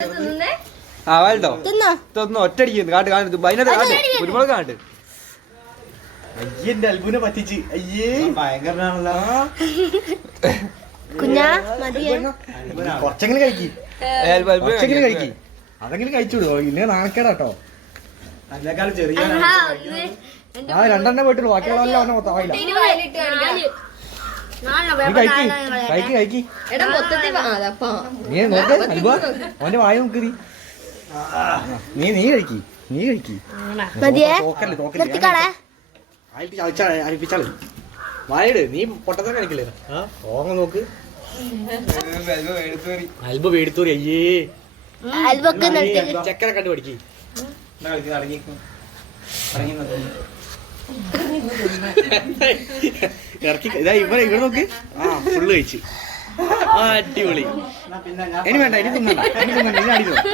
ആ വലുതോ ഇതൊന്നും ഒറ്റടിക്കുന്നു കാട്ട് കാണുന്നത് അതിനകത്ത് കാട്ട് കുരുമുളക് കാട്ട്. അയ്യേ എന്റെ അൽബുനെ പറ്റിച്ച്. അയ്യേ ഭയങ്കരനാണല്ലോ. കുറച്ചെങ്കിലും കഴിക്കി, കുറച്ചെങ്കിലും കഴിക്കി. അതെങ്കിലും കഴിച്ചോളൂ, ഇല്ലേ നാണക്കേടാട്ടോ. അതിനേക്കാൾ ചെറിയ ആ രണ്ടെണ്ണം പോയിട്ടുള്ളൂ, ബാക്കിയുള്ള മൊത്തം ആയില്ല. കഴിക്കി കഴിക്കി നീ നോക്ക് അൽബ, അവന്റെ വായ നോക്ക്. നീ കഴിക്കി, നീ കഴിക്കി. അരിപ്പിച്ചാള് വായട്. നീ പൊട്ടത്തന്നെ കഴിക്കില്ലേ? ഓങ്ങ നോക്ക്. അൽബ പേടിത്തോറി. അയ്യേ ചെക്കനെ കണ്ടു പഠിക്ക്. ഇറക്കി ഇതാ ഇവിടെ ഇവിടെ നോക്ക്. ആ ഫുള്ള് കഴിച്ച്. അടിപൊളി. ഇനി വേണ്ട, ഇനി തിന്നണ്ട, ഇനി തിന്നണ്ട, ഇനി അടിക്കണം.